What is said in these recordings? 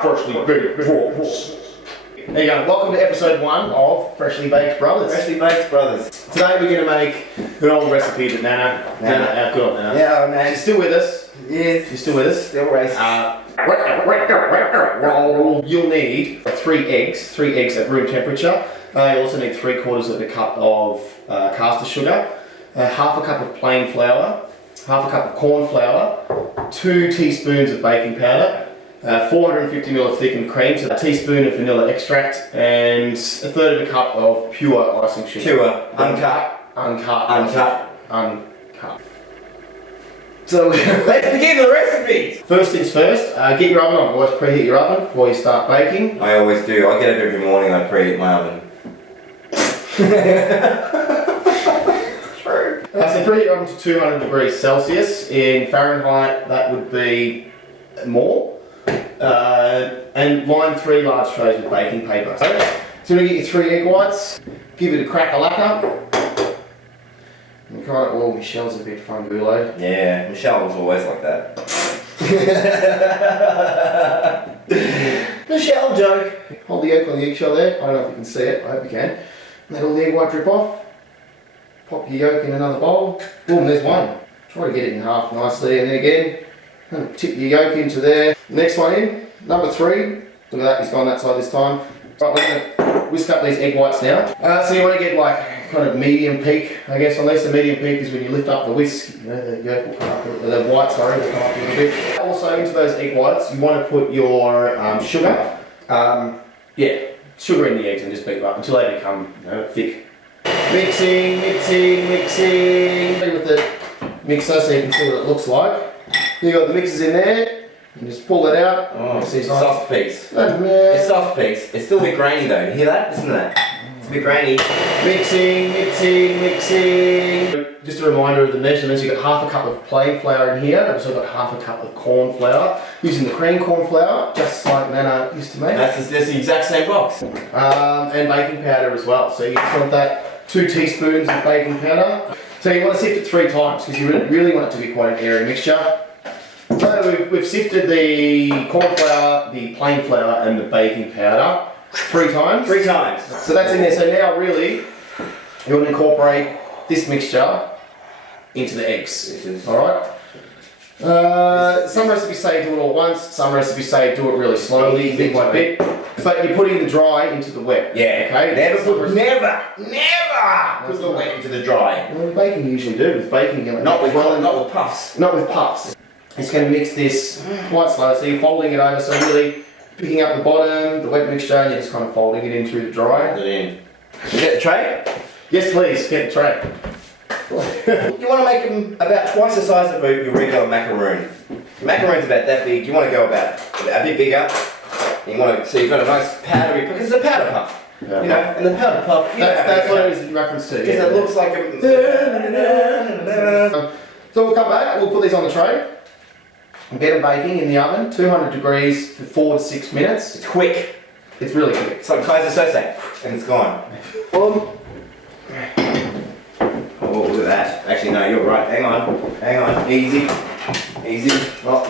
Freshly Baked Brothers. There you go. Welcome to episode 1 of Freshly Baked Brothers. Freshly Baked Brothers. Today we're going to make an old recipe that Nanna, our good old Nanna. Yeah, man. She's still with us. Yes. She's still with us. Still racing. You'll need 3 eggs at room temperature. You'll also need 3/4 of a cup of caster sugar, half a cup of plain flour, half a cup of corn flour, 2 teaspoons of baking powder, 450 ml of thickened cream, so a teaspoon of vanilla extract, and 1/3 of a cup of pure icing sugar. Pure, uncut. So let's begin the recipes. First things first, get your oven on. Always preheat your oven before you start baking. I always do. I get up every morning. I preheat my oven. True. So preheat your oven to 200 degrees Celsius. In Fahrenheit, that would be more. And line 3 large trays with baking paper. So you're going to get your 3 egg whites, give it a crack-a-lacka. And kind of, well, Michelle's a bit fungulo. Yeah, Michelle was always like that. Michelle joke. Hold the yolk on the eggshell there. I don't know if you can see it. I hope you can. Let all the egg white drip off. Pop your yolk in another bowl. Boom, there's one. Try to get it in half nicely, and then again, tip your yolk into there. Next one in, number 3. Look at that, he's gone that side this time. Right, we're going to whisk up these egg whites now. So you want to get like kind of medium peak, I guess. Unless the medium peak is when you lift up the whisk, you know, the yolk will come up, the white, sorry, will come up a little bit. Also into those egg whites, you want to put your sugar. Sugar in the eggs and just beat them up until they become, you know, thick. Mixing. With the mixer so you can see what it looks like. You got the mixers in there. And just pull it out. Oh, it's soft piece. It's soft piece. It's still a bit grainy though. You hear that? Listen to that. It's a bit grainy. Mixing. Just a reminder of the measurements. You've got half a cup of plain flour in here. I've also got half a cup of corn flour. Using the cream corn flour, just like Nanna used to make. That's the exact same box. And baking powder as well. So you just want that 2 teaspoons of baking powder. So you want to sift it 3 times because you really want it to be quite an airy mixture. So we've sifted the corn flour, the plain flour and the baking powder 3 times. 3 times. So that's in there. So now really you want to incorporate this mixture into the eggs. Alright? Some recipes say do it all at once, some recipes say do it really slowly, bit by bit. But you're putting the dry into the wet. Yeah. Okay? Never put the wet into the dry. Well, baking you usually do. With baking, not with puffs. Not with puffs. It's going to mix this quite slow, so you're folding it over, so really picking up the bottom, the wet mixture, and you're just kind of folding it in through the dry. Fold it in. You get the tray? Yes please, get the tray. You want to make them about twice the size of your regular macaroon. Macaroon's about that big, you want to go about a bit bigger. You want to, so you've got a nice powdery, because it's a powder puff. Yeah. You know, and the powder puff, that's what it is in reference to. Because it looks like a... So we'll come back, we'll put these on the tray. And get them baking in the oven, 200 degrees for 4 to 6 minutes. It's quick. It's really quick. It's like Kaiser Sose, and it's gone. Oh, look at that. Actually, no, you're right. Hang on. Easy. Oh.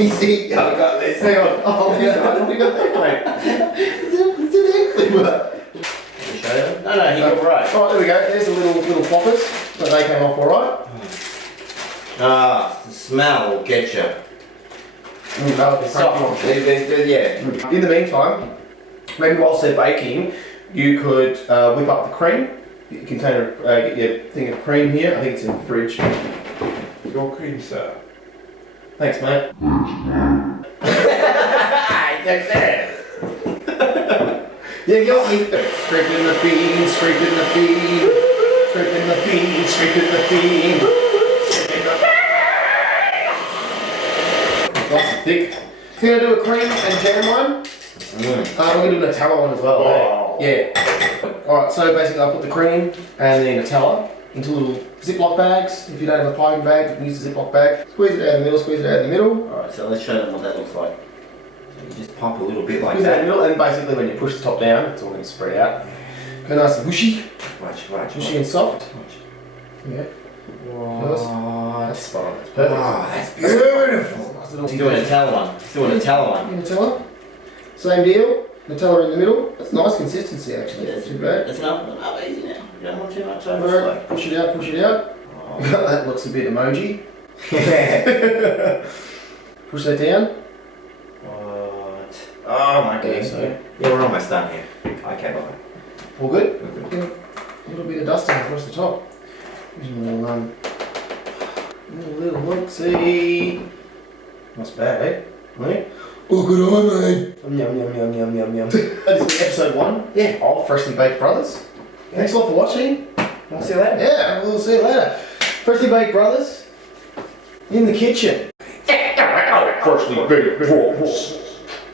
Easy. I got this. Hang on. Oh, we got that, mate. No, you're right. Alright, there we go. There's the little floppers. So they came off alright. The smell will get you. Soft. Yeah. In the meantime, maybe whilst they're baking, you could whip up the cream. Get your container, get your thing of cream here. I think it's in the fridge. Your cream, sir. Thanks, mate. Yeah, got me. Scraping the beans, scraping the beans, scraping the beans, scraping the beans. Nice and thick. We're going to do a cream and jam one. We're going to do a Nutella one as well. Wow. Yeah. Alright, so basically I'll put the cream and the Nutella into little Ziploc bags. If you don't have a piping bag, you can use a Ziploc bag. Squeeze it out in the middle, squeeze it out in the middle. Alright, so let's show them what that looks like. So you just pump a little bit like Squeeze it out in that. the middle, and basically when you push the top down, it's all going to spread out. Go nice and mushy. Watch. Mushy and soft. Yeah. Wow. That's spot on. That's perfect. Oh, that's beautiful. Let's do a Nutella one. Let's do a Nutella one. Nutella. Same deal. Nutella in the middle. That's nice consistency actually. Yeah, That's too bad. That's enough easy now. You don't want too much over. Alright, push it out, push it out. Oh. That looks a bit emoji. Push that down. What? Oh my goodness. Okay. Yeah, we're almost done here. Okay, bye. All good? We're good. A little bit of dusting across the top. Here's a little look, see. Not bad, eh? Right? Oh, good on, mate. Yum, yum, yum, yum, yum, yum. That is episode 1. Yeah. Of Freshly Baked Brothers. Thanks a lot for watching. We'll see you later. Yeah, we'll see you later. Freshly Baked Brothers in the kitchen. Freshly baked brothers.